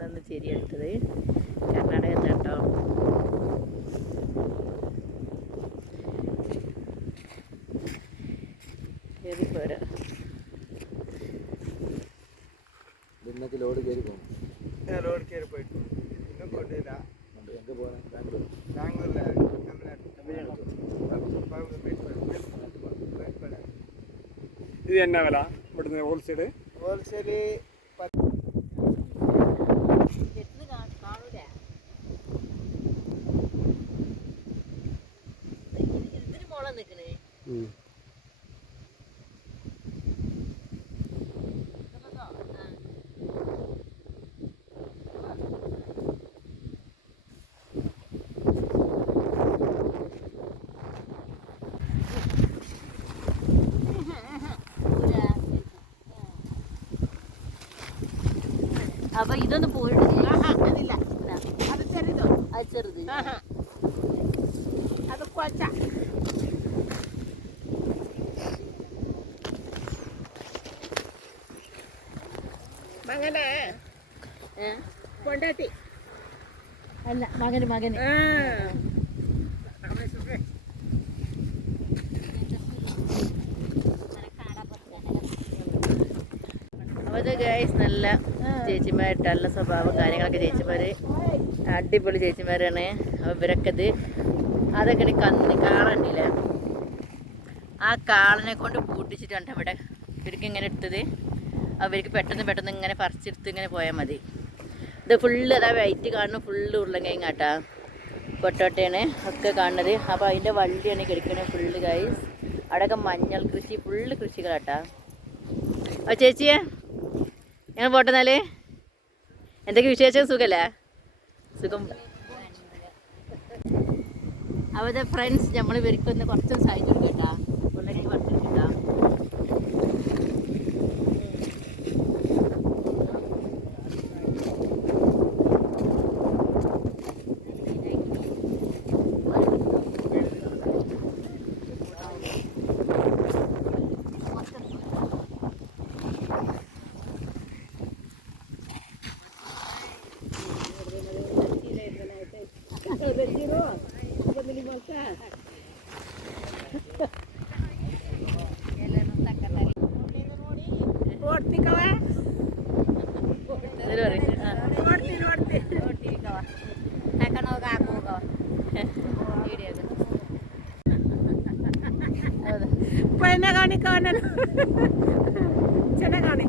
നിന്ന് തിരി എടുത്തത്. കർണാടകത്തിൽ കേട്ടോ? കയറിപ്പോരാ ലോഡ് പോയിട്ട് ഇത് എന്നാ വില? ഇവിടുന്ന് ഹോൾസെയിൽ ഹോൾസെയിൽ ഇതിന് നിക്കണേ അപ്പൊ ഇതൊന്ന് പോയിട്ടില്ല അത് ചെറുതോ അത് ചെറുത്. മകനെ? കൊണ്ടാട്ടി അല്ല മകന് മകന്. അപ്പോൾ ഗൈസ് നല്ല ചേച്ചിമാരായിട്ട് നല്ല സ്വഭാവം കാര്യങ്ങളൊക്കെ ചേച്ചിമാർ അടിപൊളി ചേച്ചിമാരാണ്. ഇവരൊക്കെ ഇത് അതൊക്കെ കന്നി കാളണ്ടില്ലേ ആ കാളനെ കൊണ്ട് പൂട്ടിച്ചിട്ടാണ് ഇവിടെ. ഇവർക്ക് ഇങ്ങനെ എടുത്തത് അവർക്ക് പെട്ടെന്ന് പെട്ടെന്ന് ഇങ്ങനെ പറിച്ചെടുത്ത് ഇങ്ങനെ പോയാൽ മതി. ഇത് ഫുള്ള് അതാ വൈറ്റ് കാണുന്നു ഫുള്ള് ഉരുളങ്കയും കാട്ടാ പൊട്ടോട്ടയാണ് ഒക്കെ കാണുന്നത്. അപ്പോൾ അതിന്റെ വള്ളിയാണ് കിടക്കണേ ഫുള്ള് കായി അവിടെയൊക്കെ മഞ്ഞൾ കൃഷി ഫുള്ള് കൃഷികളാട്ടാ. ആ ചേച്ചിയെ ഞങ്ങൾ പോട്ടെന്നാൽ എന്തൊക്കെ വിശേഷം? സുഖല്ലേ? സുഖം. അവരുടെ ഫ്രണ്ട്സ് നമ്മൾ ഇവർക്കൊന്ന് കുറച്ച് സഹായിച്ചു കൊടുക്കട്ടാ ಪೈನ ಕಾಣಿ ಕಾಣಲು ಚೆನ್ನಾಗಿ ಕಾಣಿ